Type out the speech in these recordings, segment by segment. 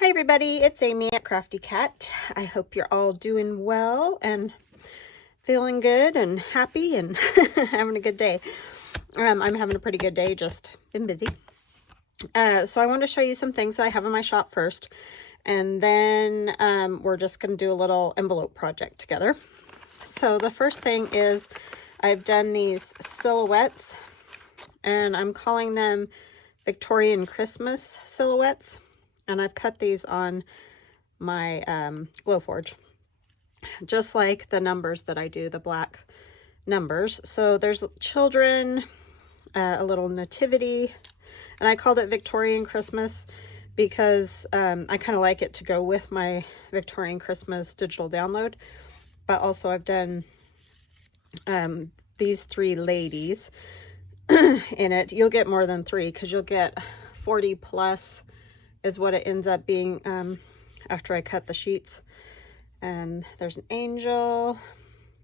Hi everybody, it's Amy at Crafty Cat. I hope you're all doing well and feeling good and happy and having a good day. I'm having a pretty good day, just been busy. So I want to show you some things that I have in my shop first, and then we're just going to do a little envelope project together. So the first thing is I've done these silhouettes, and I'm calling them Victorian Christmas silhouettes. And I've cut these on my Glowforge, just like the numbers that I do, the black numbers. So there's children, a little nativity, and I called it Victorian Christmas because I kind of like it to go with my Victorian Christmas digital download. But also I've done these three ladies in it. You'll get more than three because you'll get 40 plus is what it ends up being after I cut the sheets. And there's an angel.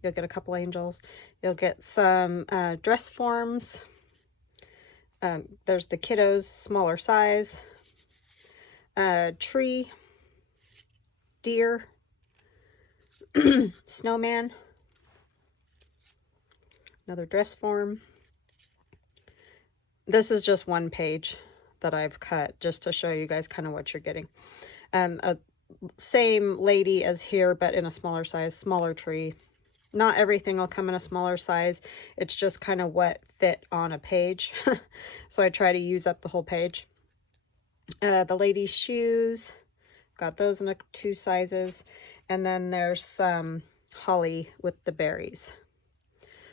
You'll get a couple angels. You'll get some dress forms. There's the kiddos, smaller size. Tree. Deer. Snowman. Another dress form. This is just one page that I've cut just to show you guys kind of what you're getting. A same lady as here, but in a smaller size, smaller tree. Not everything will come in a smaller size. It's just kind of what fit on a page. So I try to use up the whole page. The lady's shoes, got those in two sizes. And then there's some holly with the berries.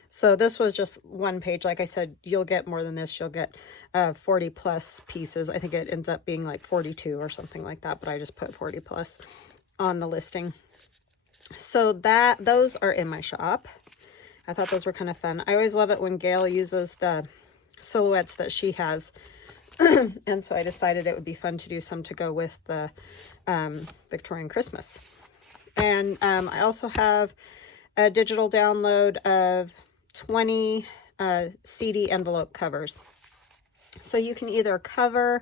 So this was just one page. Like I said, you'll get more than this. You'll get 40 plus pieces. I think it ends up being like 42 or something like that, but I just put 40 plus on the listing. So those are in my shop. I thought those were kind of fun. I always love it when Gail uses the silhouettes that she has. And so I decided it would be fun to do some to go with the Victorian Christmas. And I also have a digital download of 20 CD envelope covers. So you can either cover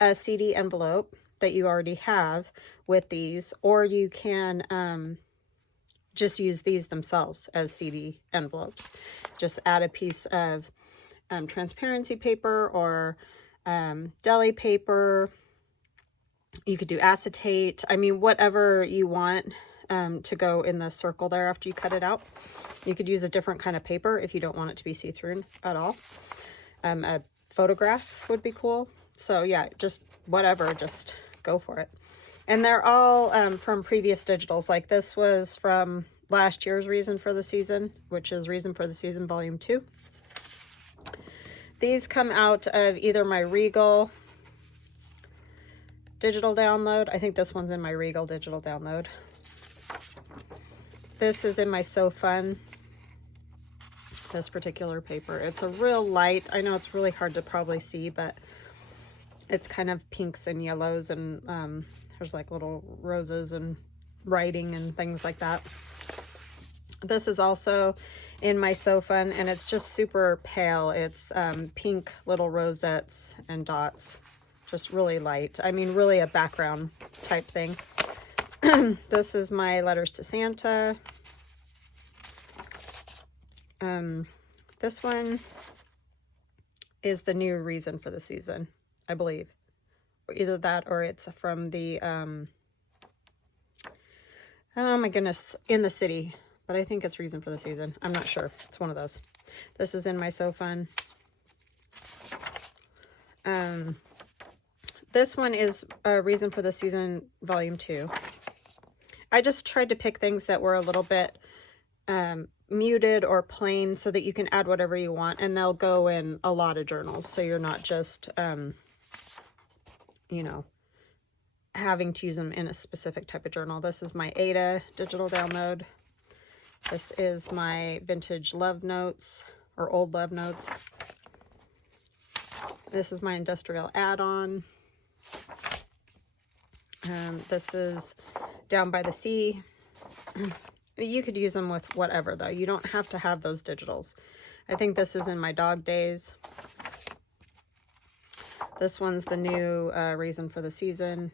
a CD envelope that you already have with these, or you can just use these themselves as CD envelopes. Just add a piece of transparency paper or deli paper. You could do acetate. I mean, whatever you want to go in the circle there after you cut it out. You could use a different kind of paper if you don't want it to be see-through at all. A photograph would be cool. So yeah, just whatever, just go for it. And they're all from previous digitals. Like this was from last year's Reason for the Season, which is Reason for the Season Volume 2. These come out of either my Regal digital download. I think this one's in my Regal digital download. This is in my So Fun, this particular paper. It's a real light. I know it's really hard to probably see, but it's kind of pinks and yellows, and there's like little roses and writing and things like that. This is also in my So Fun, and it's just super pale. It's pink little rosettes and dots. Just really light. I mean, really a background type thing. This is my Letters to Santa. This one is the new Reason for the Season, I believe. Either that or it's from the, oh my goodness, In the City. But I think it's Reason for the Season. I'm not sure. It's one of those. This is in my So Fun. This one is Reason for the Season Volume 2. I just tried to pick things that were a little bit muted or plain so that you can add whatever you want, and they'll go in a lot of journals. So you're not just, you know, having to use them in a specific type of journal. This is my Ada digital download. This is my Vintage Love Notes or Old Love Notes. This is my Industrial Add-on. This is Down by the Sea. You could use them with whatever, though. You don't have to have those digitals. I think this is in my Dog Days. This one's the new Reason for the Season.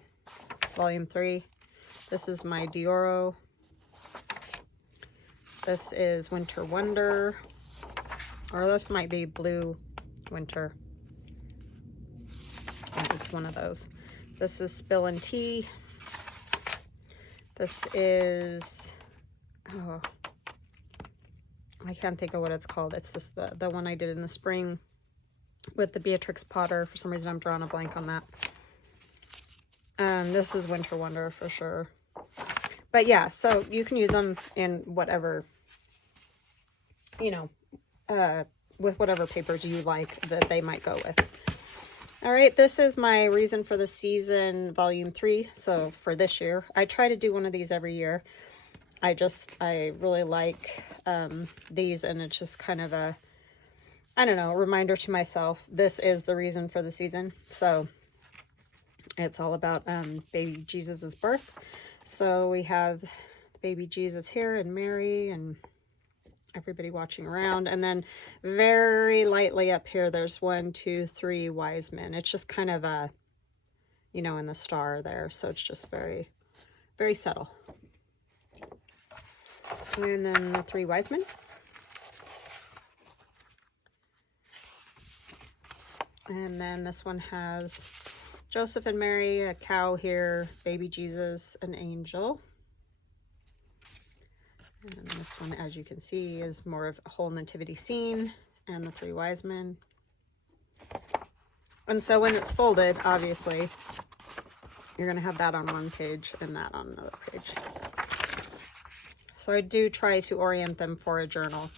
Volume 3. This is my Dioro. This is Winter Wonder. Or this might be Blue Winter. Yeah, it's one of those. This is Spill and Tea. This is, oh, I can't think of what it's called. It's this the one I did in the spring with the Beatrix Potter. For some reason, I'm drawing a blank on that. This is Winter Wonder for sure. But yeah, so you can use them in whatever, you know, with whatever papers you like that they might go with. All right, this is my Reason for the Season Volume 3. So for this year, I try to do one of these every year. I really like these, and it's just kind of a, I don't know, a reminder to myself, this is the reason for the season. So it's all about baby Jesus's birth. So we have baby Jesus here and Mary and everybody watching around, and then very lightly up here there's 1, 2, 3 wise men. It's just kind of a, you know, in the star there, so it's just very, very subtle. And then the 3 wise men, and then this one has Joseph and Mary, a cow here, baby Jesus, an angel. And this one, as you can see, is more of a whole nativity scene, and the 3 wise men. And so when it's folded, obviously, you're going to have that on one page and that on another page. So I do try to orient them for a journal.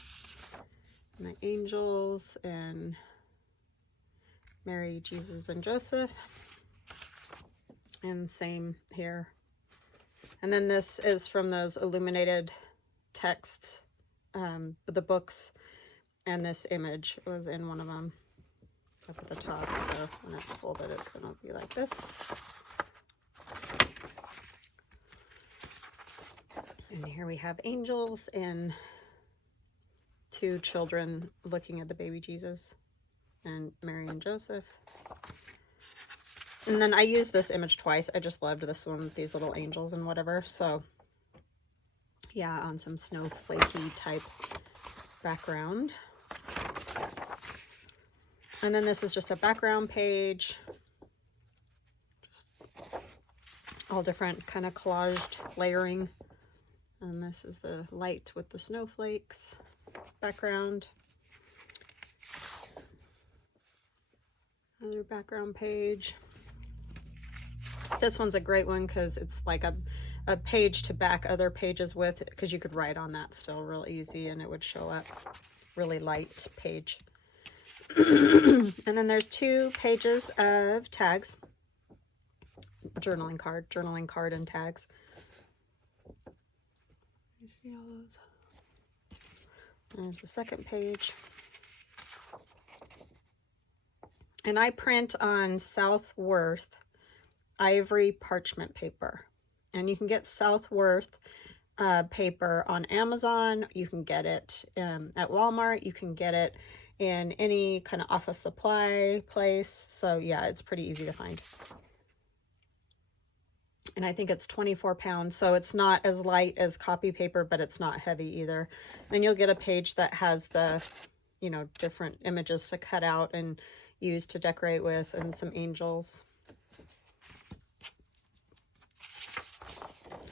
And the angels and Mary, Jesus, and Joseph. And same here. And then this is from those illuminated texts, the books, and this image was in one of them up at the top. So when it's folded, it's going to be like this. And here we have angels and 2 children looking at the baby Jesus, and Mary and Joseph. And then I used this image twice. I just loved this one with these little angels and whatever. So yeah, on some snowflakey type background. And then this is just a background page. Just all different kind of collaged layering. And this is the light with the snowflakes background. Another background page. This one's a great one because it's like a page to back other pages with, because you could write on that still real easy and it would show up. Really light page. And then there's 2 pages of tags. Journaling card and tags. You see all those? There's the second page. And I print on Southworth ivory parchment paper, and you can get Southworth paper on Amazon. You can get it at Walmart. You can get it in any kind of office supply place. So yeah, it's pretty easy to find. And I think it's 24 pounds, so it's not as light as copy paper, but it's not heavy either. And you'll get a page that has the, you know, different images to cut out and use to decorate with, and some angels.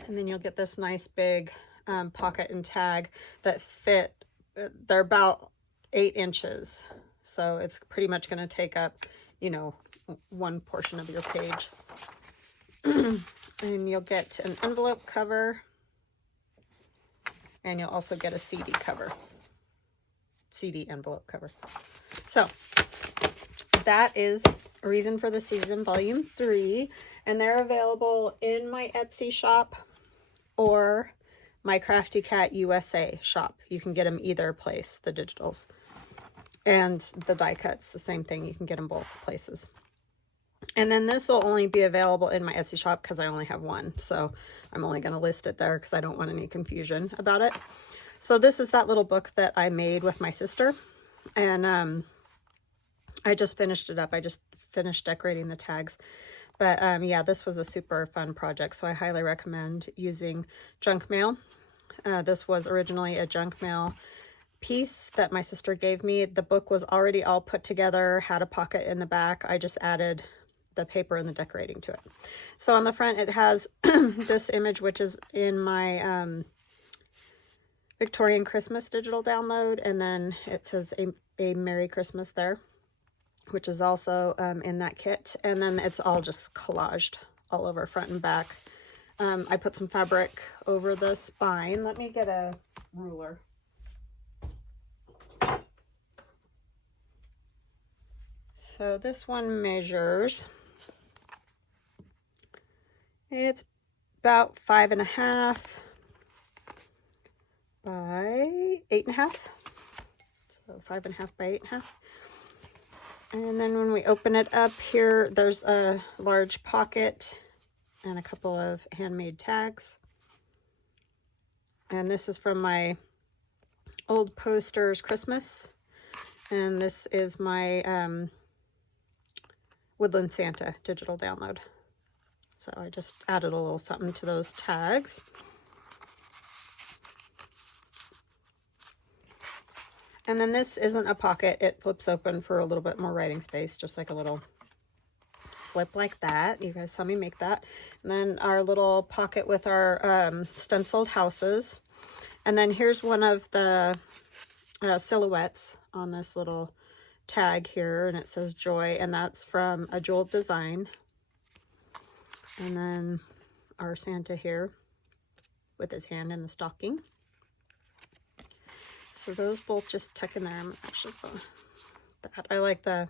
And then you'll get this nice big pocket and tag that fit. They're about 8 inches. So it's pretty much going to take up, you know, one portion of your page. And you'll get an envelope cover. And you'll also get a CD cover. CD envelope cover. So that is Reason for the Season Volume 3. And they're available in my Etsy shop or my Crafty Cat USA shop. You can get them either place, the digitals. And the die cuts, the same thing. You can get them both places. And then this will only be available in my Etsy shop because I only have one. So I'm only going to list it there because I don't want any confusion about it. So this is that little book that I made with my sister. And I just finished it up. I just finished decorating the tags. But yeah, this was a super fun project, so I highly recommend using junk mail. This was originally a junk mail piece that my sister gave me. The book was already all put together, had a pocket in the back. I just added the paper and the decorating to it. So on the front it has this image, which is in my Victorian Christmas digital download, and then it says a Merry Christmas there, which is also in that kit. And then it's all just collaged all over front and back. I put some fabric over the spine. Let me get a ruler. So this one measures, it's about 5.5 by 8.5. So 5.5 by 8.5. And then when we open it up here, there's a large pocket and a couple of handmade tags. And this is from my old posters Christmas. And this is my Woodland Santa digital download. So I just added a little something to those tags. And then this isn't a pocket. It flips open for a little bit more writing space, just like a little flip like that. You guys saw me make that. And then our little pocket with our stenciled houses. And then here's one of the silhouettes on this little tag here, and it says Joy, and that's from AJeweldDesign. And then our Santa here with his hand in the stocking. So those both just tuck in there. I'm actually that. I like the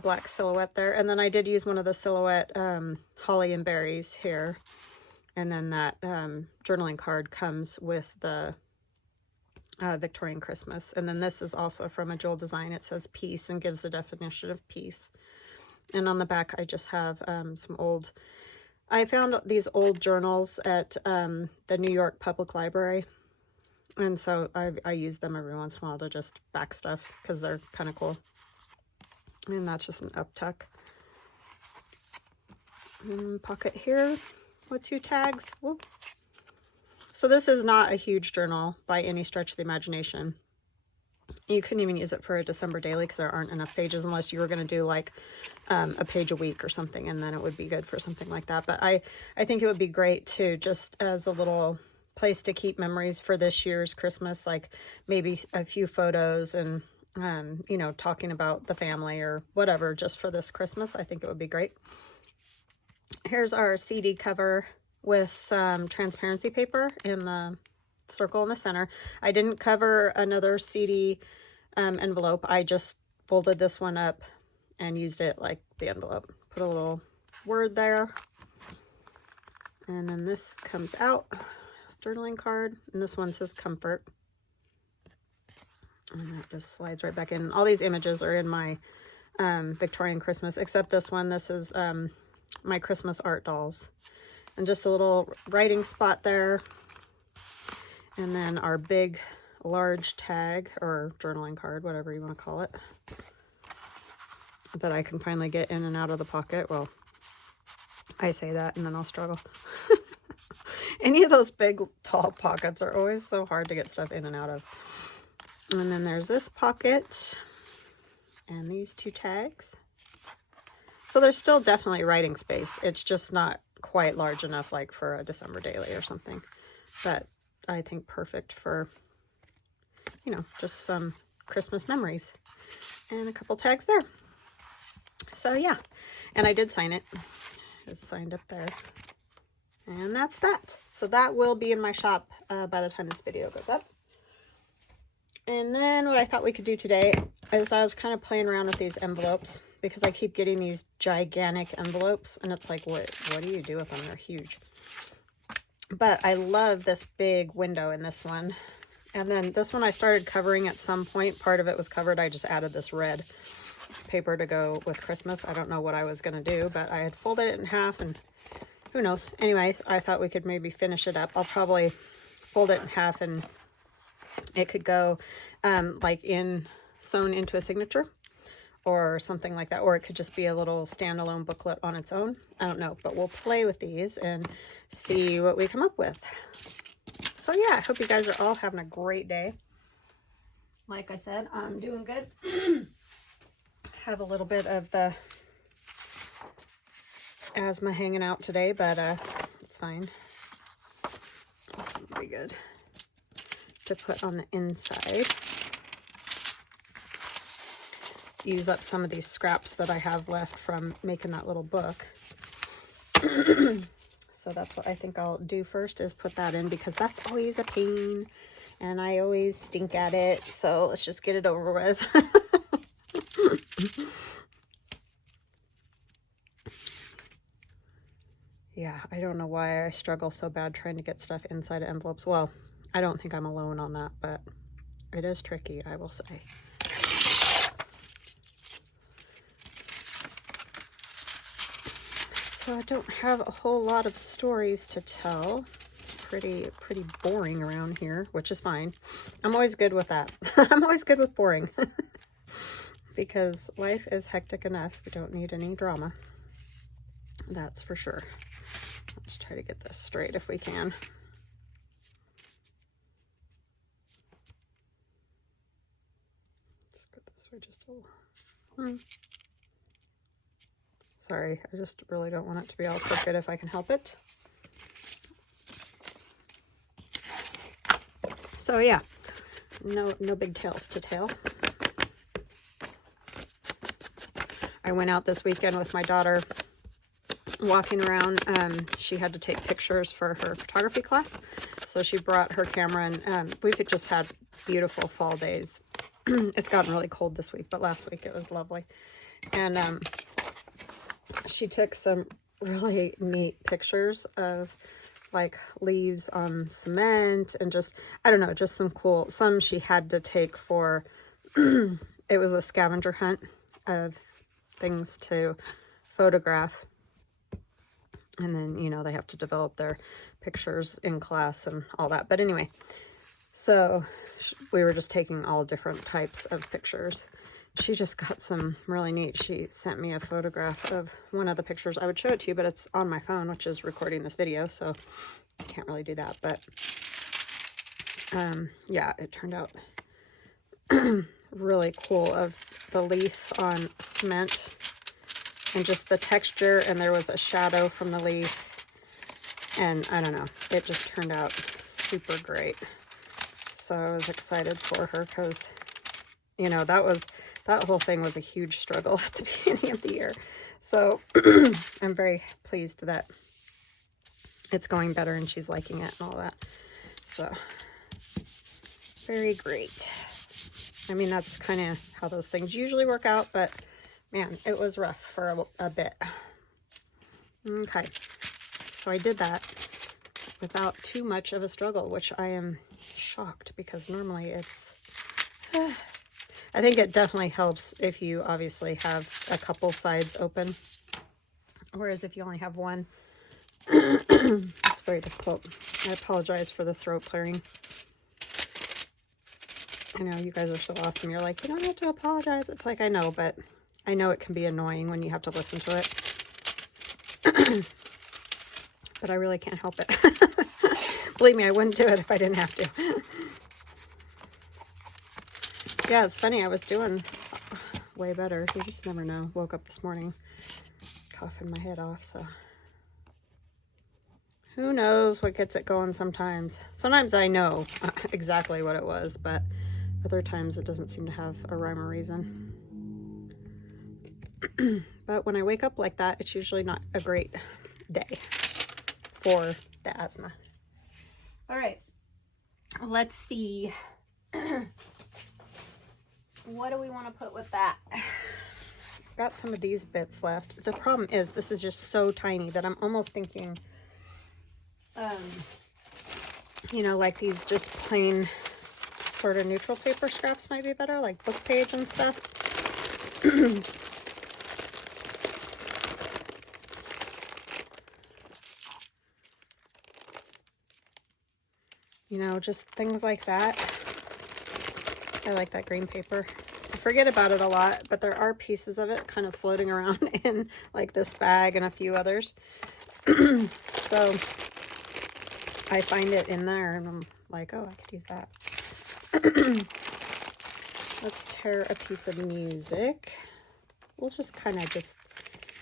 black silhouette there. And then I did use one of the silhouette holly and berries here. And then that journaling card comes with the Victorian Christmas. And then this is also from AJeweldDesign. It says peace and gives the definition of peace. And on the back I just have some old, I found these old journals at the New York Public Library. And so I use them every once in a while to just back stuff because they're kind of cool. And that's just an up tuck. And pocket here with 2 tags. Whoop. So this is not a huge journal by any stretch of the imagination. You couldn't even use it for a December daily because there aren't enough pages unless you were going to do like a page a week or something, and then it would be good for something like that. But I think it would be great to just as a little place to keep memories for this year's Christmas, like maybe a few photos and you know, talking about the family or whatever just for this Christmas. I think it would be great. Here's our CD cover with some transparency paper in the circle in the center. I didn't cover another CD envelope. I just folded this one up and used it like the envelope. Put a little word there. And then this comes out. Journaling card, and this one says comfort, and that just slides right back in. All these images are in my Victorian Christmas, except this one. This is my Christmas art dolls, and just a little writing spot there, and then our big large tag or journaling card, whatever you want to call it, that I can finally get in and out of the pocket. Well, I say that and then I'll struggle. Any of those big, tall pockets are always so hard to get stuff in and out of. And then there's this pocket and these 2 tags. So there's still definitely writing space. It's just not quite large enough like for a December daily or something. But I think perfect for, you know, just some Christmas memories. And a couple tags there. So yeah, and I did sign it. It's signed up there. And that's that. So that will be in my shop by the time this video goes up. And then what I thought we could do today is I was kind of playing around with these envelopes because I keep getting these gigantic envelopes and it's like, what do you do with them? They're huge. But I love this big window in this one. And then this one I started covering at some point. Part of it was covered. I just added this red paper to go with Christmas. I don't know what I was going to do, but I had folded it in half and who knows. Anyway, I thought we could maybe finish it up. I'll probably fold it in half and it could go like sewn into a signature, or something like that. Or it could just be a little standalone booklet on its own. I don't know, but we'll play with these and see what we come up with. So yeah, I hope you guys are all having a great day. Like I said, I'm doing good. Have a little bit of the asthma hanging out today, but it's fine. That'll be good to put on the inside. Use up some of these scraps that I have left from making that little book. So that's what I think I'll do first, is put that in, because that's always a pain and I always stink at it. So let's just get it over with. Yeah, I don't know why I struggle so bad trying to get stuff inside of envelopes. Well, I don't think I'm alone on that, but it is tricky, I will say. So I don't have a whole lot of stories to tell. Pretty boring around here, which is fine. I'm always good with that. I'm always good with boring. Because life is hectic enough. We don't need any drama. That's for sure. Let's try to get this straight if we can. Let's go this way just a little. Sorry, I just really don't want it to be all crooked if I can help it. So yeah, no big tales to tell. I went out this weekend with my daughter, walking around. She had to take pictures for her photography class, so she brought her camera, and we've just had beautiful fall days. It's gotten really cold this week, but last week it was lovely. And she took some really neat pictures of like leaves on cement and just, I don't know, just some cool, some she had to take for, it was a scavenger hunt of things to photograph. And then, you know, they have to develop their pictures in class and all that. But anyway, so we were just taking all different types of pictures. She just got some really neat. She sent me a photograph of one of the pictures. I would show it to you, but it's on my phone, which is recording this video, so I can't really do that. But yeah, it turned out really cool, of the leaf on cement and just the texture, and there was a shadow from the leaf, and I don't know, it just turned out super great. So I was excited for her, because, you know, that whole thing was a huge struggle at the beginning of the year. So I'm very pleased that it's going better and she's liking it and all that. So very great. I mean, that's kind of how those things usually work out, but man, it was rough for a bit. Okay, so I did that without too much of a struggle, which I am shocked, because normally it's I think it definitely helps if you obviously have a couple sides open, whereas if you only have one, it's very difficult. I apologize for the throat clearing. I know you guys are so awesome. You're like, you don't have to apologize. It's like, I know, but I know it can be annoying when you have to listen to it. But I really can't help it. Believe me, I wouldn't do it if I didn't have to. Yeah, it's funny. I was doing way better. You just never know. Woke up this morning coughing my head off, so who knows what gets it going sometimes. Sometimes I know exactly what it was, but other times it doesn't seem to have a rhyme or reason. But when I wake up like that, it's usually not a great day for the asthma. All right, let's see. What do we want to put with that? Got some of these bits left. The problem is this is just so tiny that I'm almost thinking, you know, like these just plain sort of neutral paper scraps might be better, like book page and stuff. You know, just things like that. I like that green paper. I forget about it a lot, but there are pieces of it kind of floating around in like this bag and a few others. So I find it in there and I'm like, oh, I could use that. Let's tear a piece of music. We'll just kind of just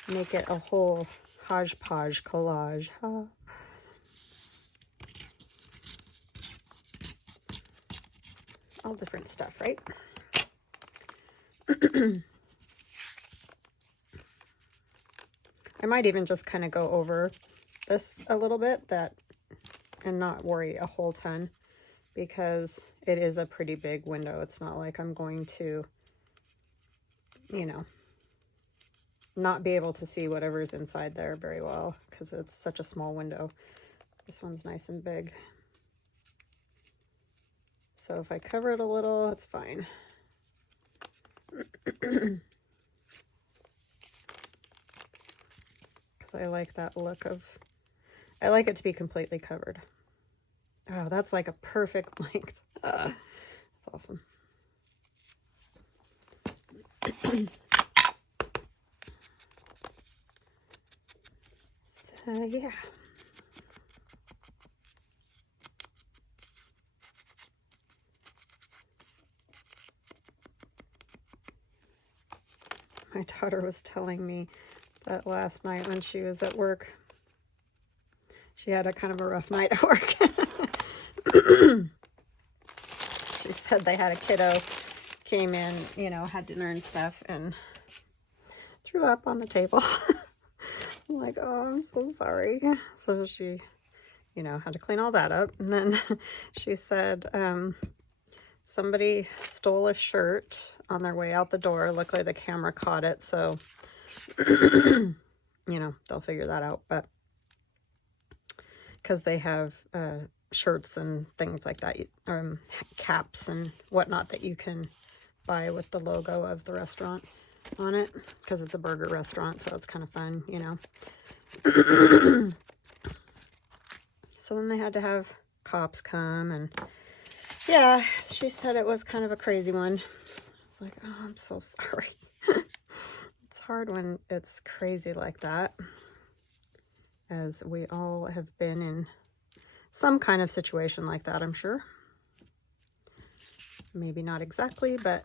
make it a whole hodgepodge collage. Huh? All different stuff, right? I might even just kind of go over this a little bit and not worry a whole ton, because it is a pretty big window. It's not like I'm going to, you know, not be able to see whatever's inside there very well because it's such a small window. This one's nice and big. So if I cover it a little, it's fine. Because I like that look of, I like it to be completely covered. Oh, that's like a perfect length. That's awesome. So, yeah. My daughter was telling me that last night when she was at work, she had a kind of a rough night at work. She said they had a kiddo came in, you know, had dinner and stuff, and threw up on the table. I'm like, oh, I'm so sorry. So she, you know, had to clean all that up. And then she said somebody stole a shirt on their way out the door. Luckily the camera caught it, so you know, they'll figure that out. But because they have shirts and things like that, caps and whatnot that you can buy with the logo of the restaurant on it, because it's a burger restaurant, so it's kind of fun, you know. So then they had to have cops come, and yeah, she said it was kind of a crazy one. I was like, oh, I'm so sorry. It's hard when it's crazy like that, as we all have been in some kind of situation like that, I'm sure. Maybe not exactly, but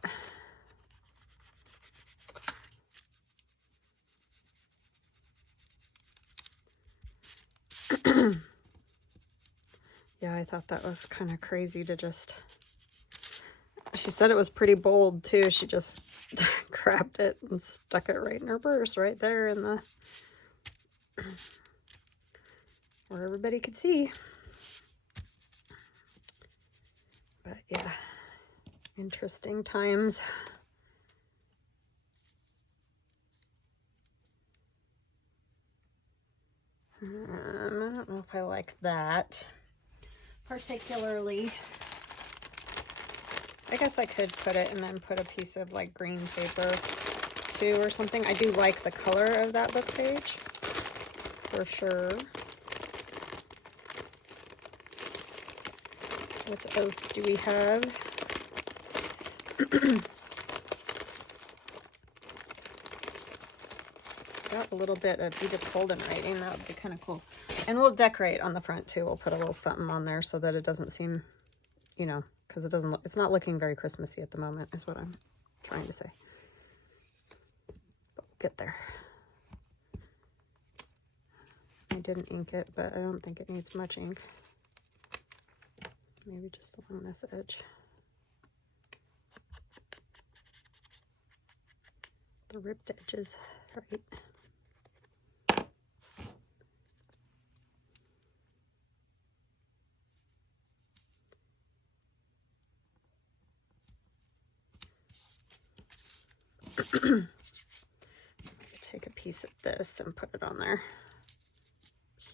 yeah, I thought that was kind of crazy to just, she said it was pretty bold too. She just grabbed it and stuck it right in her purse, right there in the, where everybody could see. But yeah, interesting times. I don't know if I like that particularly. I guess I could put it and then put a piece of like green paper too or something. I do like the color of that book page for sure. What else do we have? Got a little bit of Edith Holden writing. That would be kind of cool. And we'll decorate on the front too. We'll put a little something on there so that it doesn't seem, you know, because it doesn't look, it's not looking very Christmassy at the moment is what I'm trying to say. But we'll get there. I didn't ink it, but I don't think it needs much ink. Maybe just along this edge. The ripped edges, right? Take a piece of this and put it on there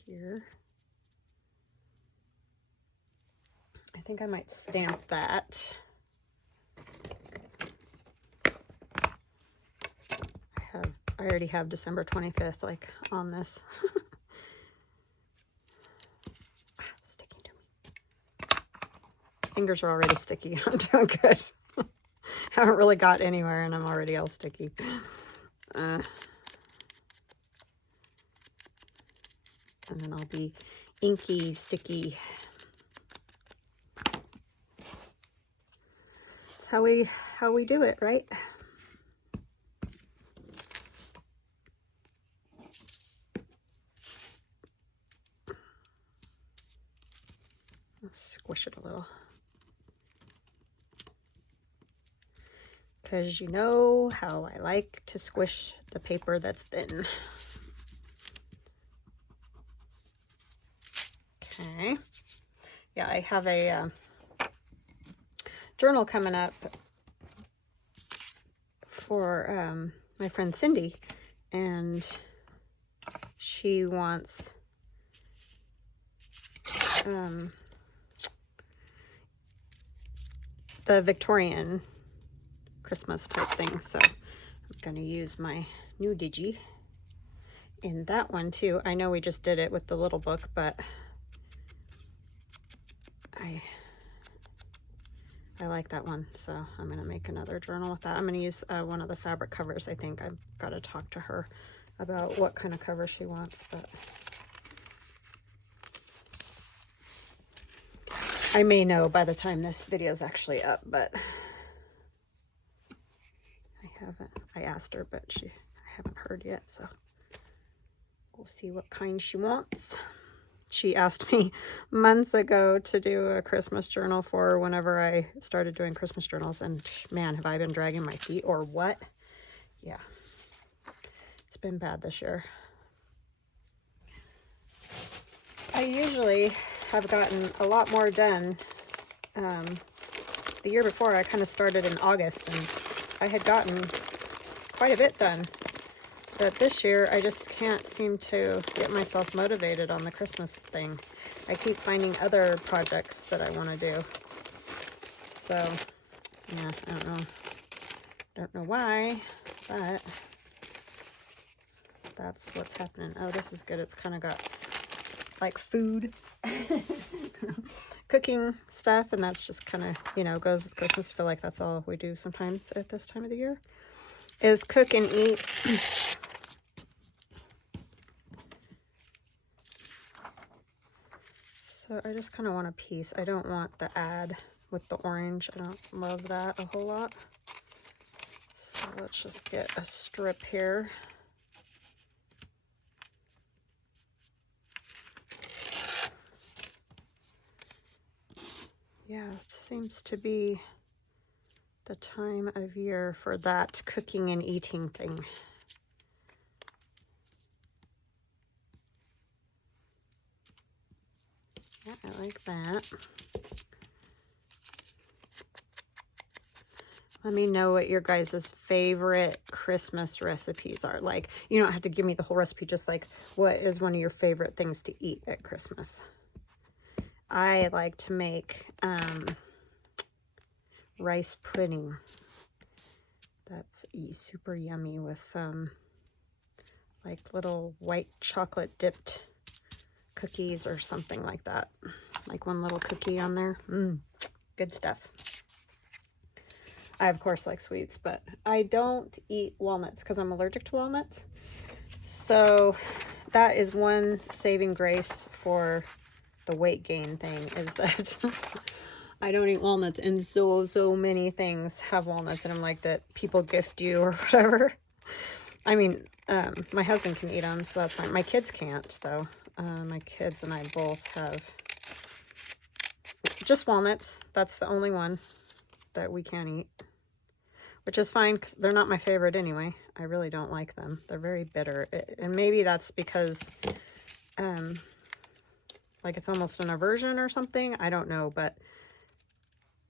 here. I think I might stamp that. I already have December 25th like on this. Sticking to me. Fingers are already sticky. I'm doing good. Haven't really got anywhere and I'm already all sticky. And then I'll be inky, sticky. That's how we do it, right? Squish it a little. Because you know how I like to squish the paper that's thin. Okay. Yeah, I have a journal coming up for my friend Cindy, and she wants the Victorian Christmas type thing, so I'm going to use my new digi in that one too. I know we just did it with the little book, but I like that one, so I'm going to make another journal with that. I'm going to use one of the fabric covers. I think I've got to talk to her about what kind of cover she wants, but I may know by the time this video is actually up, but I asked her, but I haven't heard yet, so we'll see what kind she wants. She asked me months ago to do a Christmas journal for her whenever I started doing Christmas journals, and man, have I been dragging my feet or what? Yeah, it's been bad this year. I usually have gotten a lot more done. The year before, I kind of started in August, and I had gotten quite a bit done. But this year, I just can't seem to get myself motivated on the Christmas thing. I keep finding other projects that I want to do. So, yeah, I don't know. Don't know why, but that's what's happening. Oh, this is good. It's kind of got like food, cooking stuff, and that's just kind of, you know, goes with Christmas. I feel like that's all we do sometimes at this time of the year, is cook and eat. So I just kind of want a piece. I don't want the ad with the orange. I don't love that a whole lot. So let's just get a strip here. Yeah, it seems to be the time of year for that cooking and eating thing. Yeah, I like that. Let me know what your guys' favorite Christmas recipes are. Like, you don't have to give me the whole recipe, just like, what is one of your favorite things to eat at Christmas? I like to make rice pudding. That's super yummy with some like little white chocolate dipped cookies or something like that. Like one little cookie on there. Good stuff. I of course like sweets, but I don't eat walnuts because I'm allergic to walnuts. So that is one saving grace for the weight gain thing, is that I don't eat walnuts, and so many things have walnuts, and I'm like, that people gift you or whatever. I mean, my husband can eat them, so that's fine. My kids can't, though. My kids and I both have just walnuts. That's the only one that we can't eat, which is fine because they're not my favorite anyway. I really don't like them. They're very bitter, and maybe that's because like it's almost an aversion or something. I don't know, but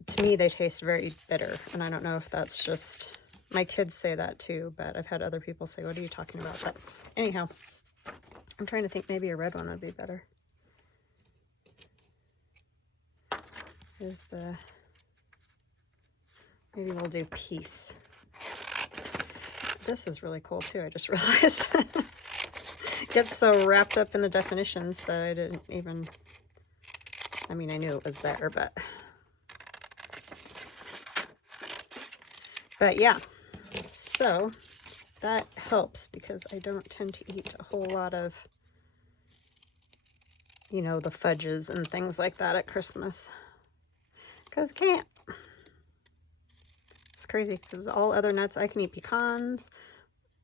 to me they taste very bitter, and I don't know if that's just, my kids say that too, but I've had other people say, what are you talking about? But anyhow, I'm trying to think, maybe a red one would be better. Maybe we'll do peace. This is really cool too, I just realized. Gets so wrapped up in the definitions that I didn't even, I mean, I knew it was there, but But yeah, so that helps because I don't tend to eat a whole lot of, you know, the fudges and things like that at Christmas. Because I can't. It's crazy because all other nuts, I can eat pecans,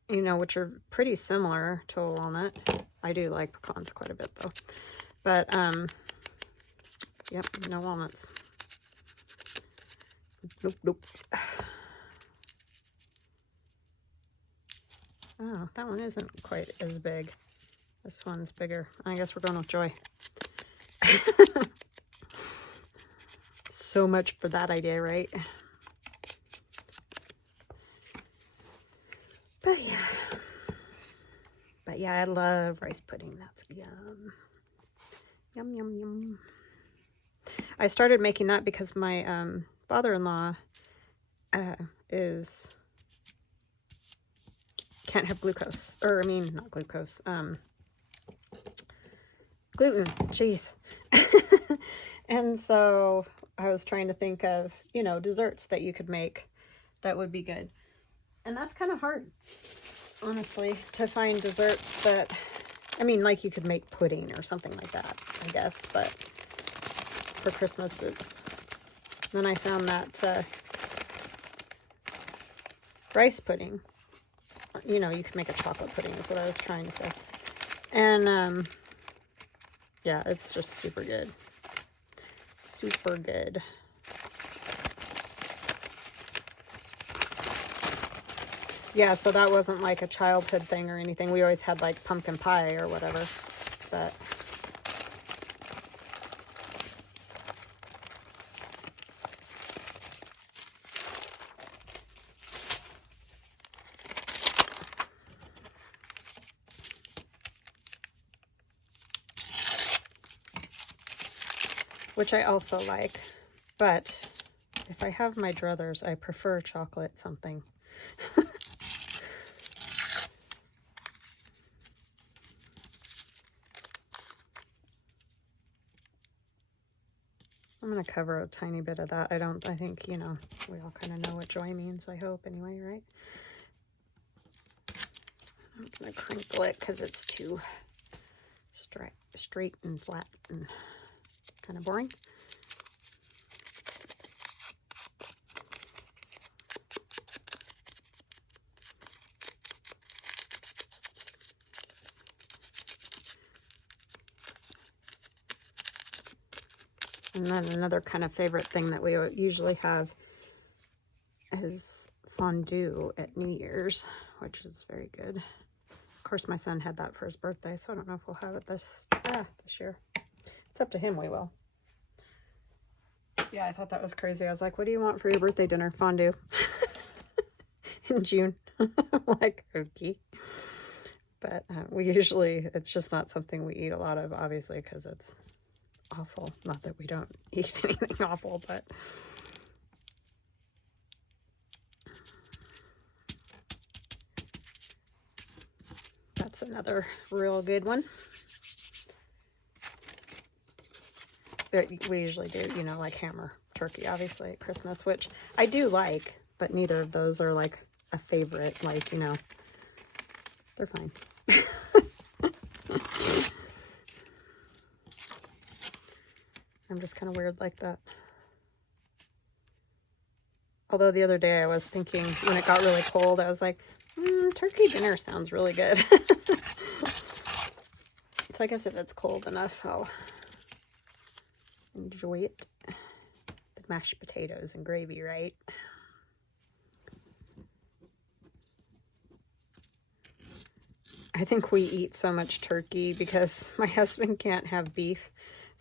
you know, which are pretty similar to a walnut. I do like pecans quite a bit though. But, yep, no walnuts. Nope, nope. Oh, that one isn't quite as big. This one's bigger. I guess we're going with Joy. So much for that idea, right? But yeah. But yeah, I love rice pudding. That's yum. Yum, yum, yum. I started making that because my father-in-law can't have glucose. Or, I mean, not glucose. Gluten. Jeez. And so I was trying to think of, you know, desserts that you could make that would be good. And that's kind of hard, honestly, to find desserts that, I mean, like you could make pudding or something like that, I guess, but for Christmas, then I found that rice pudding, you know, you could make a chocolate pudding is what I was trying to say. And, yeah, it's just super good. Super good. Yeah, so that wasn't like a childhood thing or anything. We always had like pumpkin pie or whatever, but which I also like. But if I have my druthers, I prefer chocolate something. I'm going to cover a tiny bit of that. I think, you know, we all kind of know what joy means, I hope, anyway, right? I'm going to crinkle it because it's too straight and flat and kind of boring. And then another kind of favorite thing that we usually have is fondue at New Year's, which is very good. Of course, my son had that for his birthday, so I don't know if we'll have it this year. It's up to him, we will. Yeah, I thought that was crazy. I was like, what do you want for your birthday dinner? Fondue. In June. I'm like, okay. But we usually, it's just not something we eat a lot of, obviously, because it's awful. Not that we don't eat anything awful, but that's another real good one. But we usually do, you know, like hammer turkey, obviously, at Christmas, which I do like, but neither of those are like a favorite, like, you know, they're fine. I'm just kind of weird like that. Although the other day I was thinking, when it got really cold, I was like, turkey dinner sounds really good. So I guess if it's cold enough, I'll enjoy it. The mashed potatoes and gravy, right? I think we eat so much turkey because my husband can't have beef.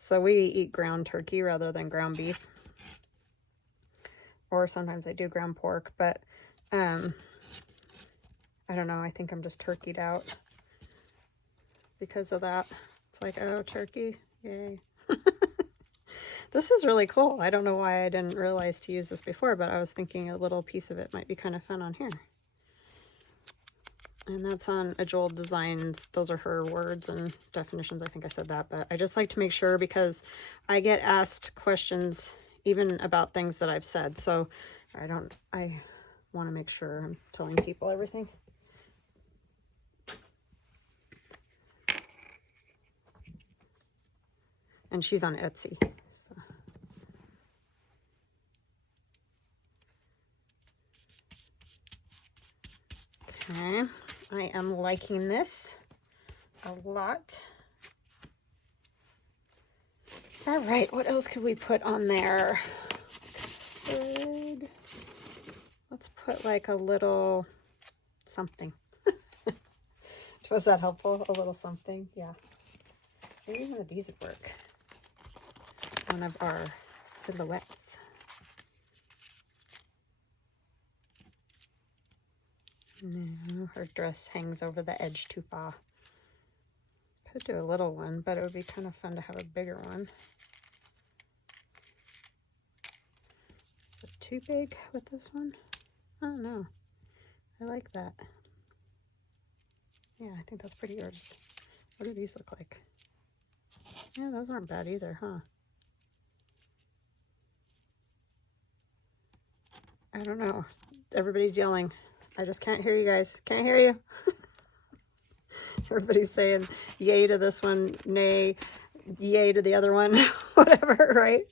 So we eat ground turkey rather than ground beef. Or sometimes I do ground pork, but I don't know. I think I'm just turkeyed out because of that. It's like, oh, turkey, yay. This is really cool. I don't know why I didn't realize to use this before, but I was thinking a little piece of it might be kind of fun on here. And that's on AJeweldDesign. Those are her words and definitions. I think I said that, but I just like to make sure because I get asked questions even about things that I've said. So I want to make sure I'm telling people everything. And she's on Etsy. So. Okay, I am liking this a lot. All right, what else could we put on there? Good. Let's put like a little something. Was that helpful? A little something? Yeah. Maybe one of these would work. One of our silhouettes. No, her dress hangs over the edge too far. Could do a little one, but it would be kind of fun to have a bigger one. Is it too big with this one? I don't know. I like that. Yeah, I think that's pretty yours. What do these look like? Yeah, those aren't bad either, huh? I don't know. Everybody's yelling. I just can't hear you guys. Can't hear you. Everybody's saying yay to this one, nay, yay to the other one, whatever, right?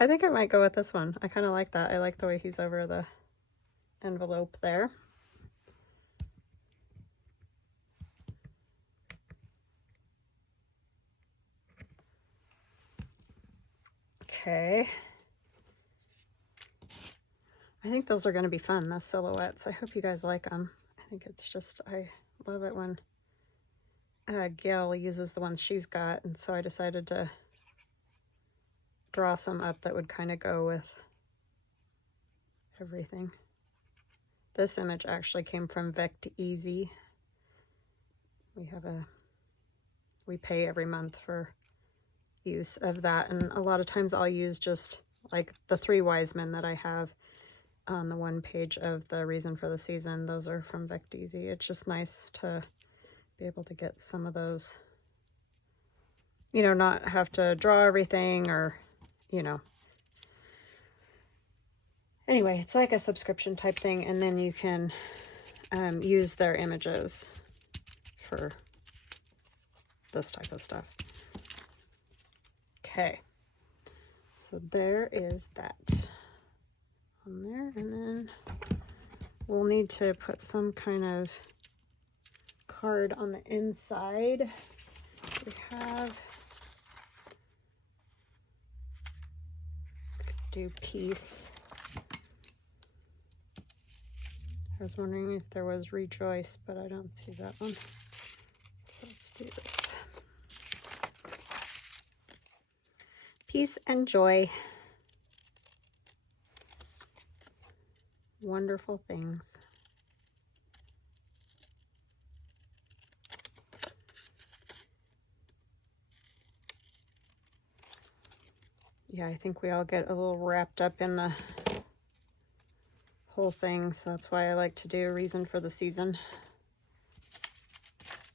I think I might go with this one. I kind of like that. I like the way he's over the envelope there. Okay. I think those are going to be fun, the silhouettes. I hope you guys like them. I think it's just, I love it when Gail uses the ones she's got, and so I decided to draw some up that would kind of go with everything. This image actually came from Vect Easy. We pay every month for use of that, and a lot of times I'll use just like the 3 wise men that I have on the one page of the reason for the season. Those are from Vect Easy. It's just nice to be able to get some of those, you know, not have to draw everything, or, you know. Anyway, it's like a subscription type thing, and then you can use their images for this type of stuff. Okay, so there is that on there, and then we'll need to put some kind of card on the inside. We have, do peace. I was wondering if there was rejoice, but I don't see that one. So let's do this. Peace and joy. Wonderful things. Yeah, I think we all get a little wrapped up in the whole thing, so that's why I like to do a reason for the season.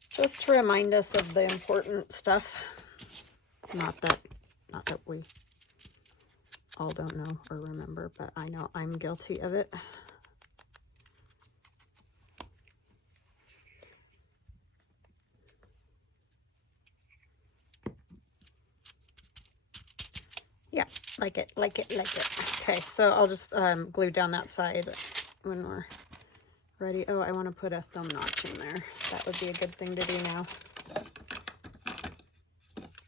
Just to remind us of the important stuff. Not that we all don't know or remember, but I know I'm guilty of it. Yeah, like it. Okay, so I'll just glue down that side when we're ready. Oh, I want to put a thumb notch in there. That would be a good thing to do now.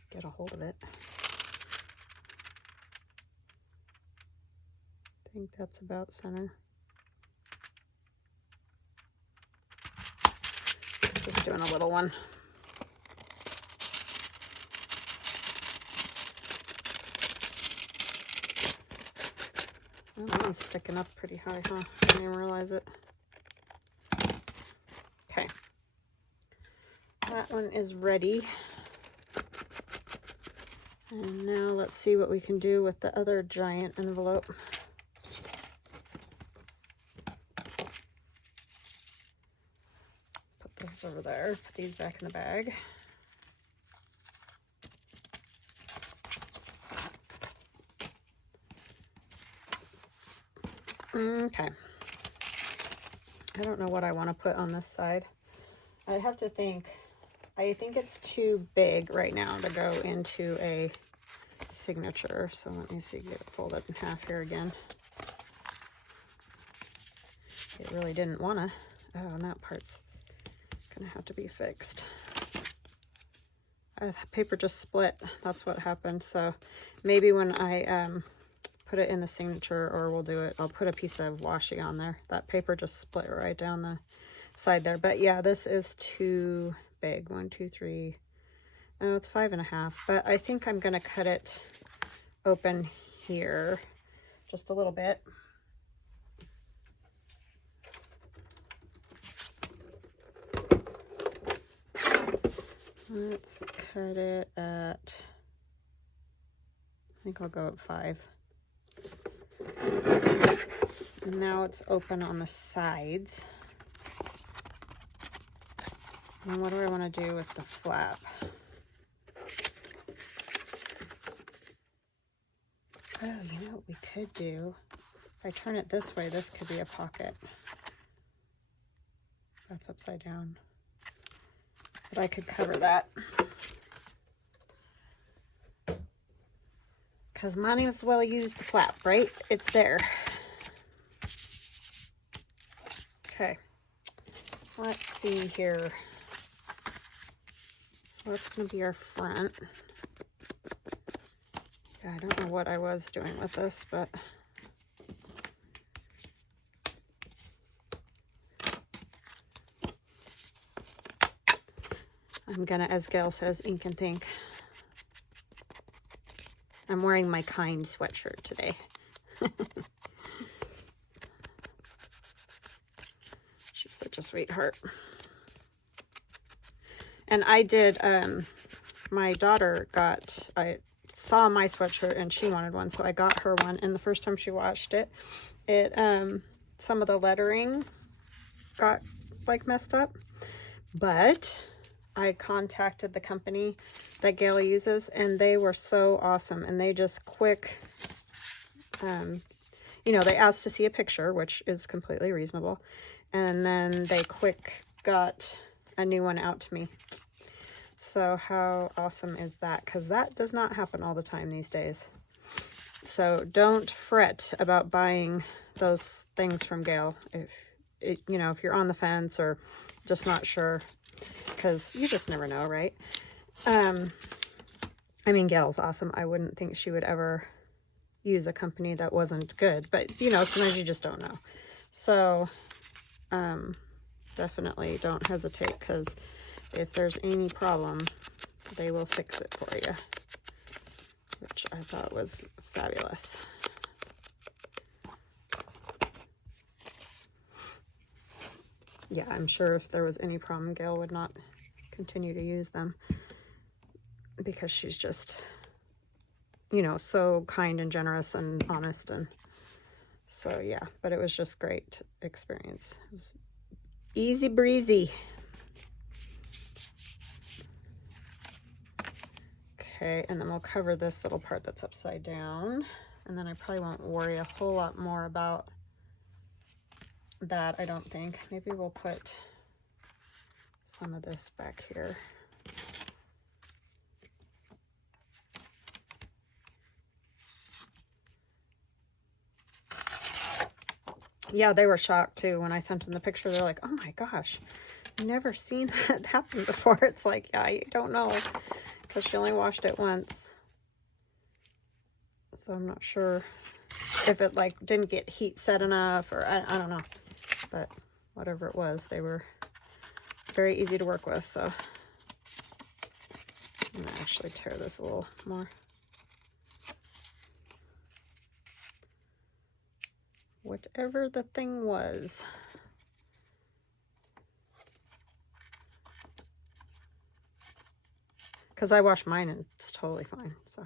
Get a hold of it. I think that's about center. Just doing a little one. Oh, that one's sticking up pretty high, huh? I didn't even realize it. Okay. That one is ready. And now let's see what we can do with the other giant envelope. Put those over there. Put these back in the bag. Okay. I don't know what I want to put on this side. I have to think. I think it's too big right now to go into a signature. So let me see, get it folded in half here again. It really didn't want to. Oh, and that part's gonna have to be fixed. The paper just split. That's what happened. So maybe when I put it in the signature, or we'll do it, I'll put a piece of washi on there. That paper just split right down the side there. But yeah, this is too big. 1, 2, 3. Oh, it's 5.5. But I think I'm gonna cut it open here just a little bit. Let's cut it at, I think I'll go at 5. And now it's open on the sides. And what do I want to do with the flap? Oh, you know what we could do? If I turn it this way, this could be a pocket. That's upside down. But I could cover that. Because might as well use the flap, right? It's there. Okay. Let's see here. So that's going to be our front. Yeah, I don't know what I was doing with this, but I'm gonna, as Gail says, ink and think. I'm wearing my Kind sweatshirt today. She's such a sweetheart. And I did, my daughter I saw my sweatshirt and she wanted one, so I got her one. And the first time she washed it, some of the lettering got like messed up, but I contacted the company that Gail uses, and they were so awesome. And they just quick, you know, they asked to see a picture, which is completely reasonable. And then they quick got a new one out to me. So how awesome is that? Because that does not happen all the time these days. So don't fret about buying those things from Gail. If you know, if you're on the fence or just not sure, because you just never know, right? I mean, Gail's awesome. I wouldn't think she would ever use a company that wasn't good, but you know, sometimes you just don't know. So definitely don't hesitate, because if there's any problem, they will fix it for you, which I thought was fabulous. Yeah, I'm sure if there was any problem, Gail would not continue to use them, because she's just, you know, so kind and generous and honest. And so yeah, but it was just great experience. It was easy breezy. Okay, and then we'll cover this little part that's upside down, and then I probably won't worry a whole lot more about that, I don't think. Maybe we'll put some of this back here. Yeah, they were shocked too when I sent them the picture. They're like, oh my gosh, I've never seen that happen before. It's like, yeah, I don't know, because she only washed it once. So I'm not sure if it like didn't get heat set enough, or I don't know. But whatever it was, they were very easy to work with. So I'm gonna actually tear this a little more. Whatever the thing was. Because I washed mine and it's totally fine, so.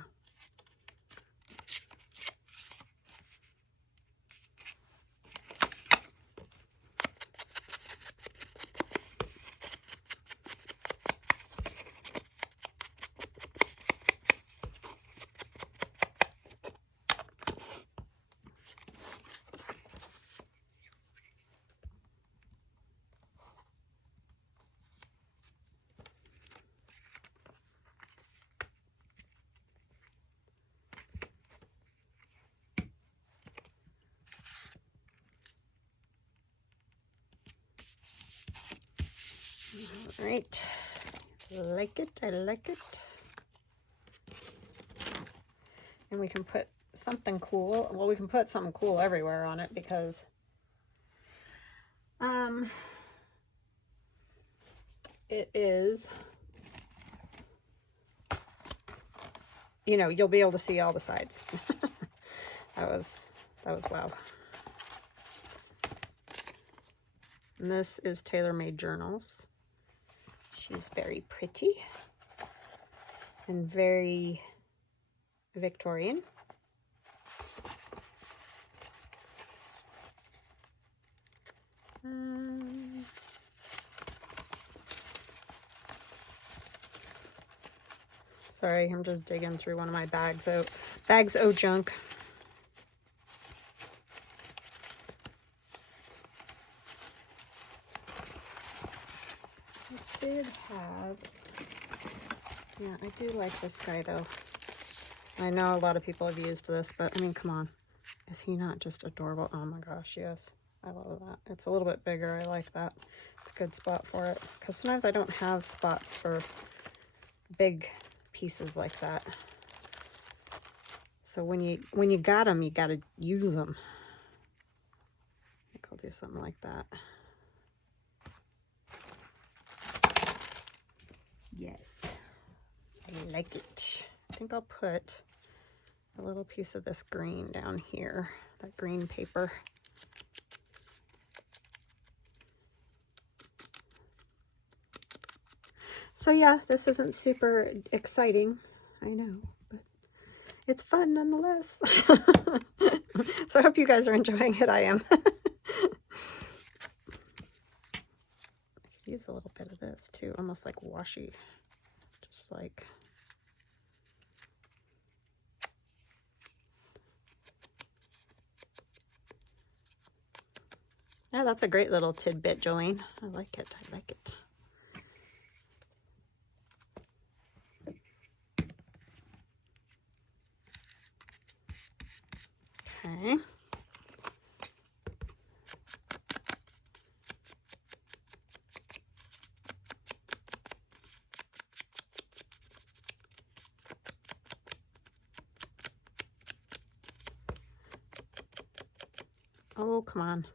All right, I like it, I like it. And we can put something cool. Well, we can put something cool everywhere on it because it is, you know, you'll be able to see all the sides. that was wow. And this is Tailor Made Journals. She's very pretty and very Victorian. Sorry, I'm just digging through one of my bags o' junk. I did have, yeah, I do like this guy though. I know a lot of people have used this, but I mean, come on. Is he not just adorable? Oh my gosh, yes. I love that. It's a little bit bigger. I like that. It's a good spot for it. Because sometimes I don't have spots for big pieces like that. So when you got them, you got to use them. I think I'll do something like that. Yes. I like it. I think I'll put a little piece of this green down here. That green paper. So yeah, this isn't super exciting, I know, but it's fun nonetheless. So I hope you guys are enjoying it. I am. I could use a little bit of this too, almost like washi, just like. Yeah, that's a great little tidbit, Jolene. I like it. I like it. Okay. Oh, come on.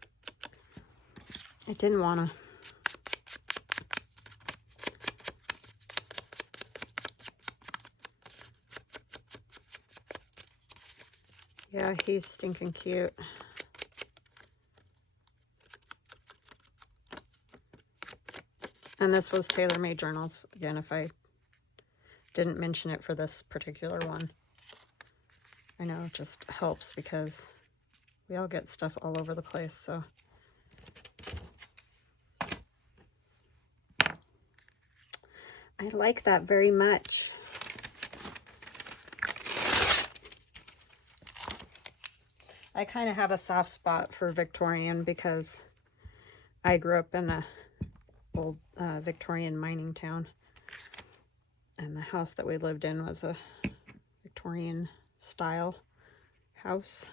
I didn't want to. Yeah, he's stinking cute. And this was Tailor Made Journals. Again, if I didn't mention it for this particular one. I know it just helps because we all get stuff all over the place, so. I like that very much. I kind of have a soft spot for Victorian because I grew up in a old Victorian mining town, and the house that we lived in was a Victorian style house.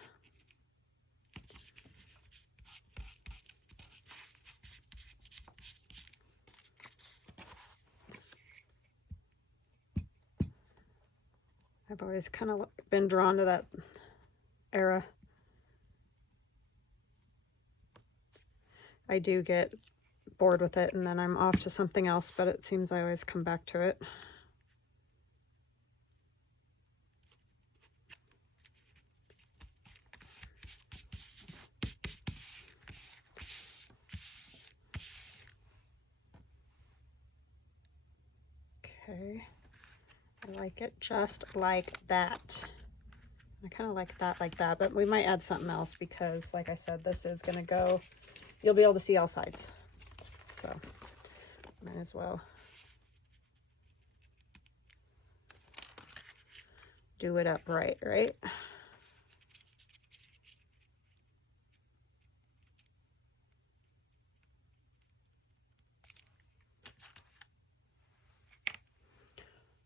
I've always kind of been drawn to that era. I do get bored with it and then I'm off to something else, but it seems I always come back to it. Okay, I like it just like that. I kind of like that, but we might add something else because, like I said, this is going to go, you'll be able to see all sides. So, might as well do it upright, right?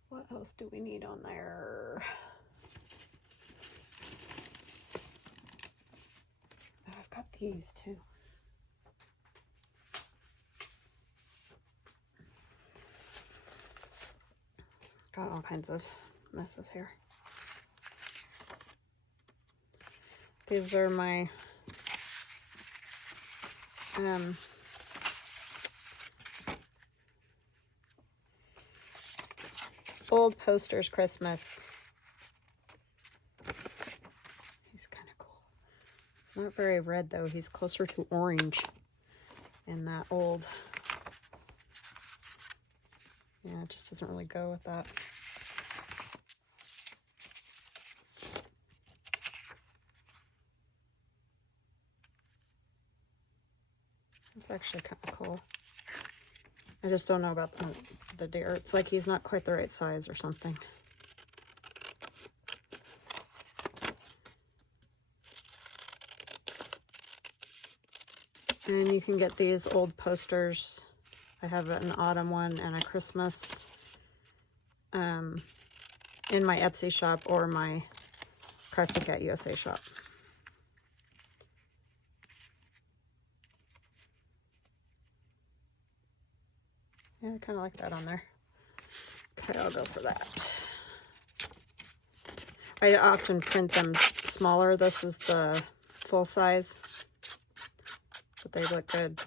What else do we need on there? Oh, I've got these too. got all kinds of messes here. These are my old posters Christmas. He's kind of cool. He's not very red though. He's closer to orange in that old. Yeah, it just doesn't really go with that. It's actually kind of cool. I just don't know about the deer. It's like he's not quite the right size or something. And you can get these old posters. I have an autumn one and a Christmas in my Etsy shop or my Crafty Cat USA shop. Yeah, I kind of like that on there. Okay, I'll go for that. I often print them smaller. This is the full size. But they look good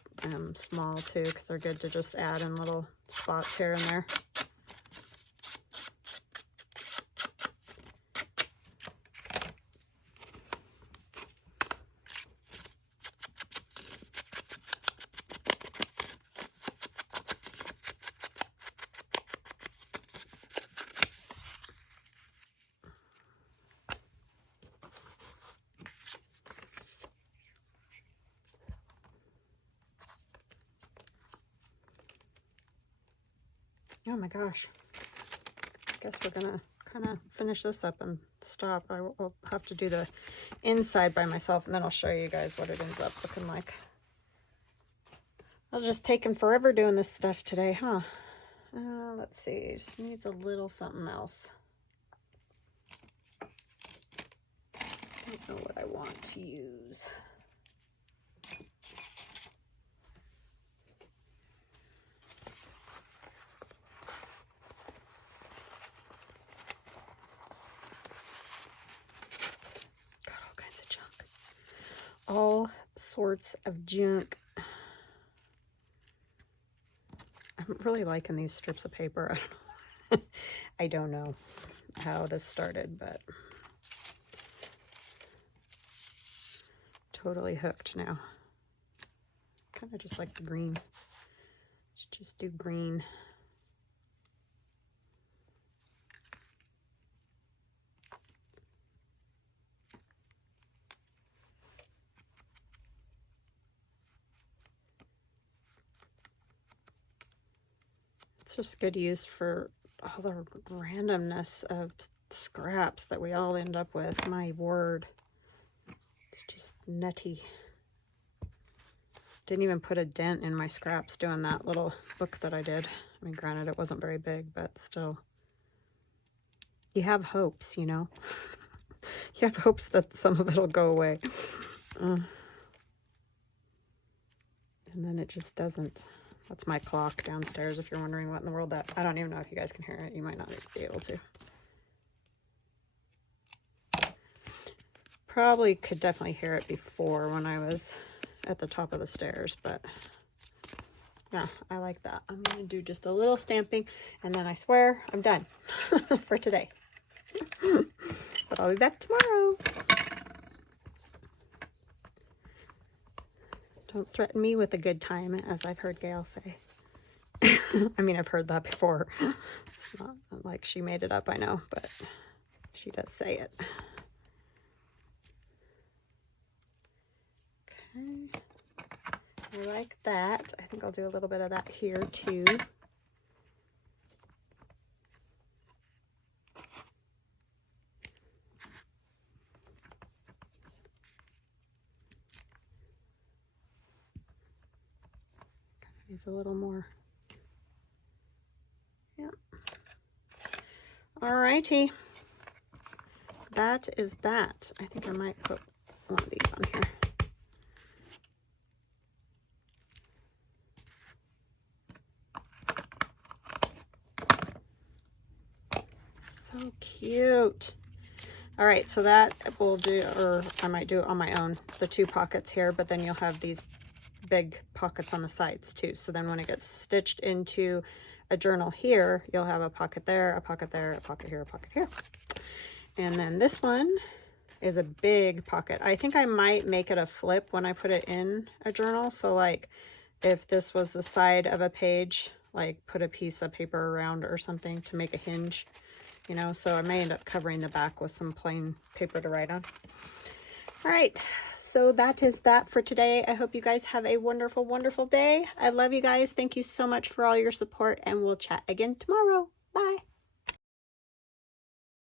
small too, because they're good to just add in little spots here and there. Oh my gosh. I guess we're gonna kind of finish this up and stop. I will have to do the inside by myself, and then I'll show you guys what it ends up looking like. I'll just taking forever doing this stuff today, huh? Let's see, just needs a little something else. I don't know what I want to use. All sorts of junk. I'm really liking these strips of paper. I don't know how this started, but totally hooked now. Kind of just like the green. Let's just do green. It's just good use for all the randomness of scraps that we all end up with. My word. It's just nutty. Didn't even put a dent in my scraps doing that little book that I did. I mean, granted, it wasn't very big, but still. You have hopes, you know. You have hopes that some of it will go away. And then it just doesn't. That's my clock downstairs, if you're wondering what in the world that... I don't even know if you guys can hear it. You might not be able to. Probably could definitely hear it before when I was at the top of the stairs, but yeah, I like that. I'm going to do just a little stamping, and then I swear I'm done for today. But I'll be back tomorrow. Don't threaten me with a good time, as I've heard Gail say. I mean, I've heard that before. It's not like she made it up, I know, but she does say it. Okay. I like that. I think I'll do a little bit of that here, too. Needs a little more. Yeah. Alrighty. That is that. I think I might put one of these on here. So cute. All right, so that will do, or I might do it on my own, the 2 pockets here, but then you'll have these big pockets on the sides too. So then when it gets stitched into a journal here, you'll have a pocket there, a pocket there, a pocket here, a pocket here. And then this one is a big pocket. I think I might make it a flip when I put it in a journal. So like if this was the side of a page, like put a piece of paper around or something to make a hinge, you know, so I may end up covering the back with some plain paper to write on. All right, so that is that for today. I hope you guys have a wonderful, wonderful day. I love you guys. Thank you so much for all your support, and we'll chat again tomorrow. Bye.